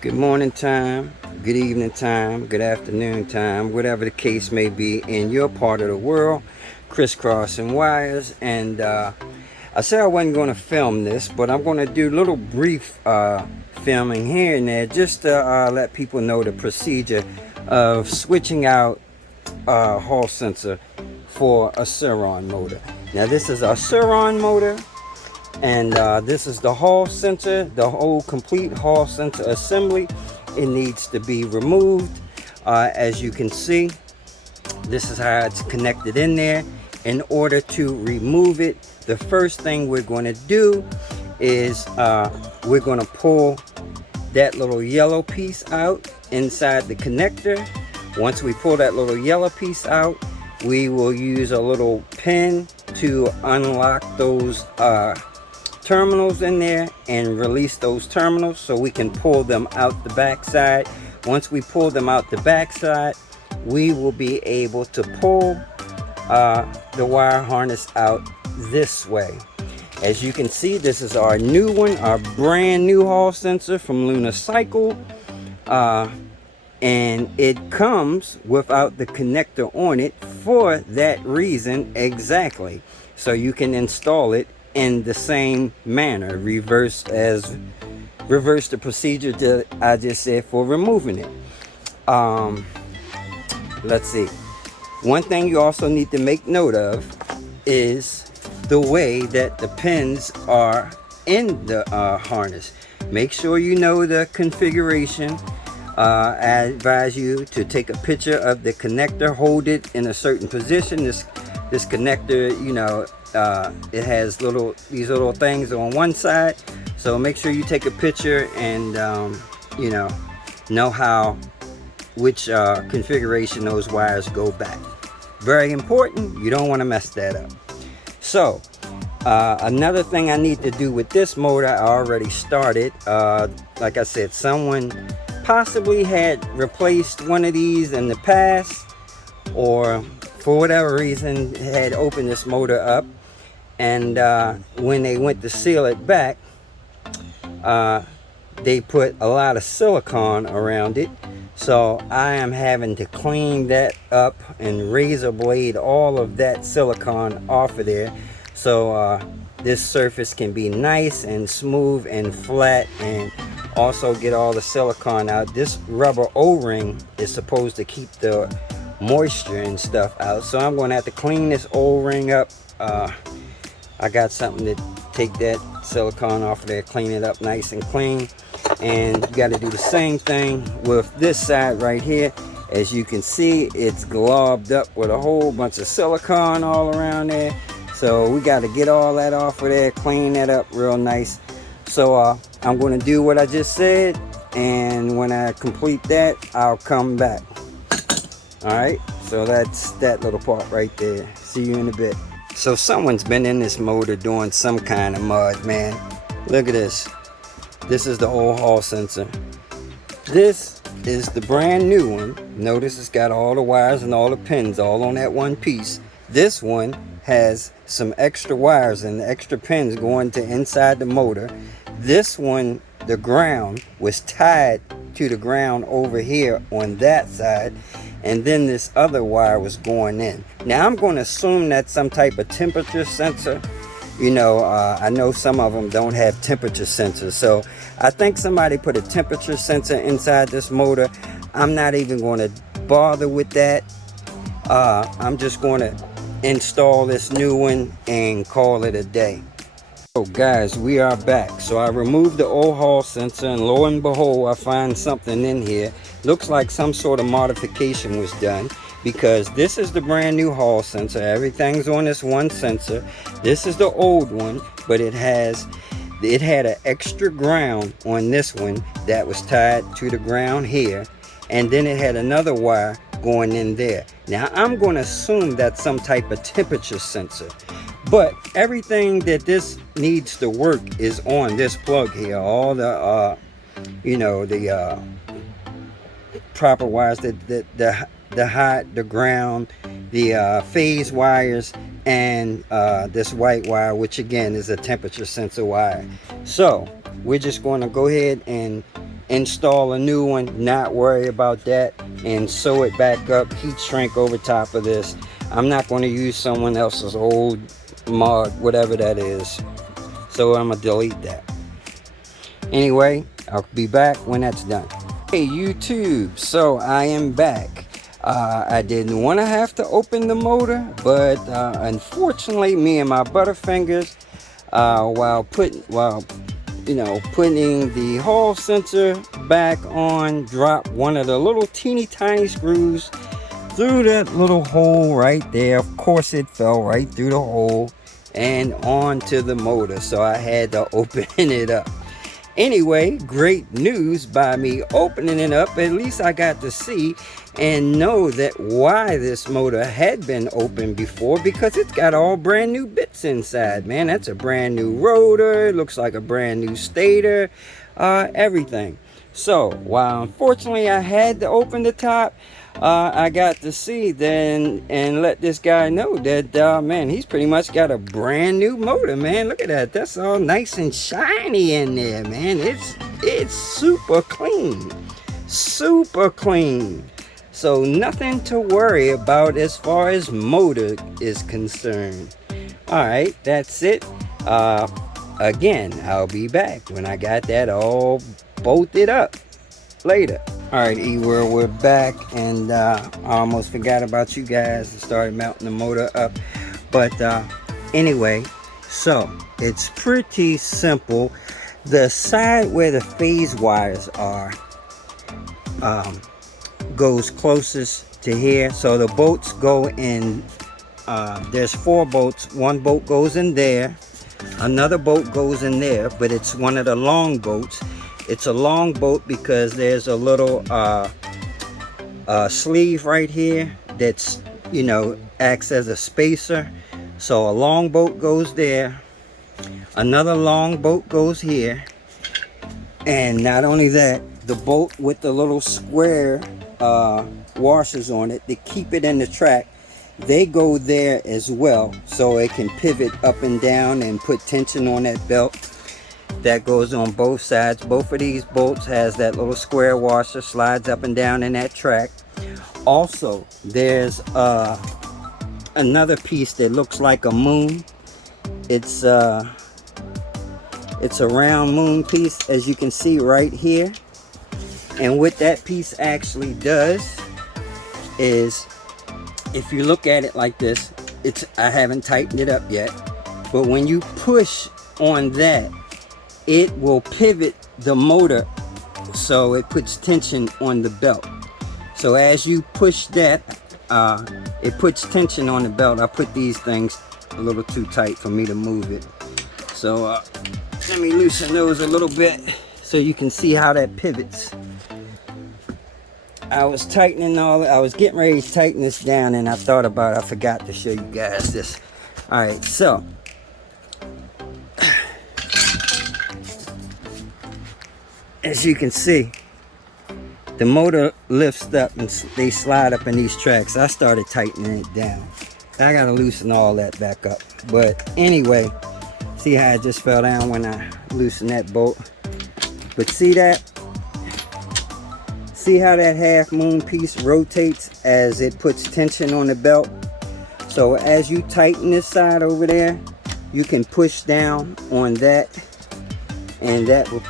Good morning time, good evening time, good afternoon time, whatever the case may be in your part of the world. Crisscrossing wires. And I said I wasn't going to film this, but I'm going to do little brief filming here and there just to let people know the procedure of switching out Hall sensor for a Surron motor. Now this is a Surron motor, and this is the Hall sensor, the whole complete Hall sensor assembly. It needs to be removed. As you can see, this is how it's connected in there. In order to remove it, the first thing we're going to do is we're going to pull that little yellow piece out inside the connector. Once we pull that little yellow piece out, we will use a little pin to unlock those terminals in there and release those terminals so we can pull them out the backside. Once we pull them out the backside, we will be able to pull the wire harness out this way. As you can see, this is our new one, our brand new Hall sensor from Lunar Cycle, and it comes without the connector on it for that reason exactly, so you can install it in the same manner, reverse the procedure that I just said for removing it. Let's see. One thing you also need to make note of is the way that the pins are in the harness. Make sure you know the configuration. I advise you to take a picture of the connector, hold it in a certain position. This connector, you know, it has these little things on one side, so make sure you take a picture and you know which configuration those wires go back. Very important. You don't want to mess that up. So another thing I need to do with this motor, I already started. Like I said, someone possibly had replaced one of these in the past, or for whatever reason had opened this motor up, and when they went to seal it back, they put a lot of silicone around it. So I am having to clean that up and razor blade all of that silicone off of there, so this surface can be nice and smooth and flat, and also get all the silicone out. This rubber O-ring is supposed to keep the moisture and stuff out, so I'm going to have to clean this O-ring up. I got something to take that silicone off of there, clean it up nice and clean. And you got to do the same thing with this side right here. As you can see, it's globbed up with a whole bunch of silicone all around there, so we got to get all that off of there, clean that up real nice. So I'm going to do what I just said, and when I complete that, I'll come back. Alright, so that's that little part right there. See you in a bit. So someone's been in this motor doing some kind of mud, man. Look at this. This is the old Hall sensor. This is the brand new one. Notice it's got all the wires and all the pins all on that one piece. This one has some extra wires and extra pins going to inside the motor. This one, the ground was tied to the ground over here on that side, and then this other wire was going in. Now I'm going to assume that's some type of temperature sensor. You know, I know some of them don't have temperature sensors, so I think somebody put a temperature sensor inside this motor. I'm not even going to bother with that. I'm just going to install this new one and call it a day. So guys, we are back. So I removed the old Hall sensor, and lo and behold, I find something in here. Looks like some sort of modification was done, because this is the brand new Hall sensor. Everything's on this one sensor. This is the old one, but it had an extra ground on this one that was tied to the ground here, and then it had another wire going in there. Now I'm going to assume that's some type of temperature sensor, but everything that this needs to work is on this plug here. All the you know, the proper wires, the hot, the ground, the phase wires, and this white wire, which again is a temperature sensor wire. So we're just going to go ahead and install a new one, not worry about that, and sew it back up, heat shrink over top of this. I'm not going to use someone else's old mod, whatever that is, so I'm gonna delete that. Anyway, I'll be back when that's done. Hey YouTube, so I am back. I didn't want to have to open the motor, but unfortunately me and my butterfingers, while putting the Hall sensor back on, dropped one of the little teeny tiny screws through that little hole right there. Of course it fell right through the hole and onto the motor, so I had to open it up. Anyway, great news. By me opening it up, at least I got to see and know that why this motor had been opened before, because it's got all brand new bits inside, man. That's a brand new rotor, it looks like a brand new stator, everything. So while unfortunately I had to open the top, I got to see then and let this guy know that man, he's pretty much got a brand new motor, man. Look at that, that's all nice and shiny in there, man. It's super clean, super clean. So nothing to worry about as far as motor is concerned. All right, that's it. Again, I'll be back when I got that all bolted up later. All right, E-World, we're back, and I almost forgot about you guys and started mounting the motor up. But anyway, so it's pretty simple. The side where the phase wires are goes closest to here. So the bolts go in, there's 4 bolts. One bolt goes in there, another bolt goes in there, but it's one of the long bolts. It's a long bolt because there's a little sleeve right here that's, acts as a spacer. So a long bolt goes there, another long bolt goes here, and not only that, the bolt with the little square washers on it to keep it in the track, they go there as well, so it can pivot up and down and put tension on that belt. That goes on both sides. Both of these bolts has that little square washer, slides up and down in that track. Also, there's another piece that looks like a moon. It's a round moon piece, as you can see right here. And what that piece actually does is, if you look at it like this, I haven't tightened it up yet, but when you push on that, it will pivot the motor so it puts tension on the belt. So as you push that, it puts tension on the belt. I put these things a little too tight for me to move it. So let me loosen those a little bit so you can see how that pivots. I was getting ready to tighten this down, and I forgot to show you guys this. All right, so as you can see, the motor lifts up and they slide up in these tracks. I started tightening it down. I gotta loosen all that back up. But anyway, see how it just fell down when I loosened that bolt? But see that? See how that half moon piece rotates as it puts tension on the belt? So as you tighten this side over there, you can push down on that, and that will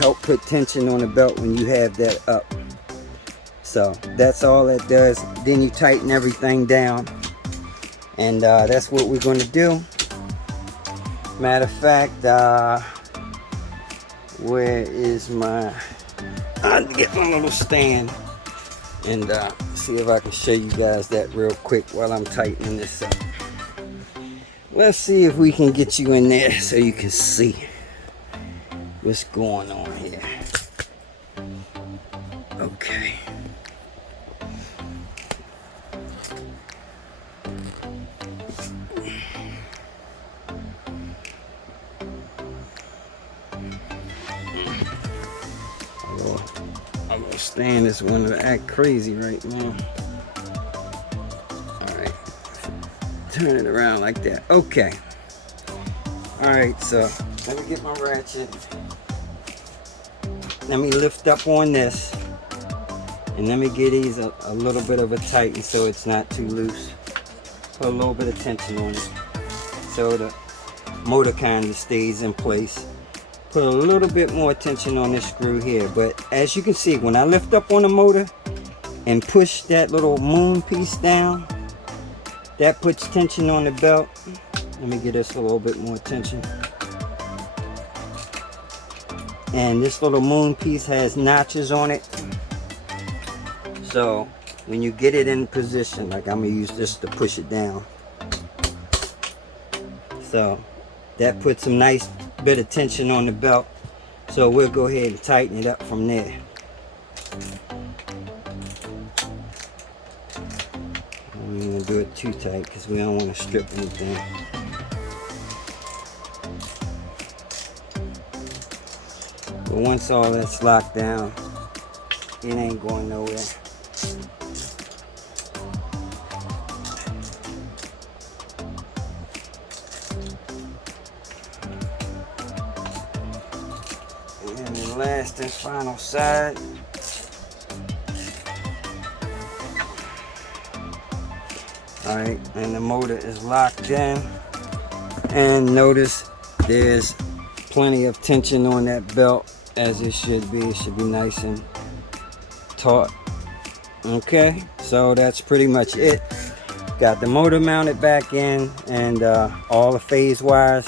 help put tension on the belt when you have that up. So that's all that does. Then you tighten everything down, and that's what we're going to do. Matter of fact, where is my... I'll get my little stand and see if I can show you guys that real quick while I'm tightening this up. Let's see if we can get you in there so you can see what's going on here. Okay. I'm gonna stand this one to act crazy right now. Alright. Turn it around like that. Okay. Alright, so let me get my ratchet. let me lift up on this, and let me give these a little bit of a tighten so it's not too loose. Put a little bit of tension on it so the motor kind of stays in place. Put a little bit more tension on this screw here, but as you can see, when I lift up on the motor and push that little moon piece down, that puts tension on the belt. Let me get this a little bit more tension. And this little moon piece has notches on it, so when you get it in position, like I'm gonna use this to push it down, so that puts some nice bit of tension on the belt. So we'll go ahead and tighten it up from there. I'm not gonna do it too tight because we don't want to strip anything. But once all that's locked down, it ain't going nowhere. And the last and final side. Alright, and the motor is locked in. And notice there's plenty of tension on that belt, as it should be. It should be nice and taut. Okay, so that's pretty much it. Got the motor mounted back in, and all the phase wires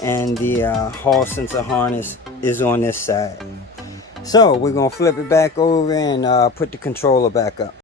and the hall sensor harness is on this side. So we're gonna flip it back over and put the controller back up.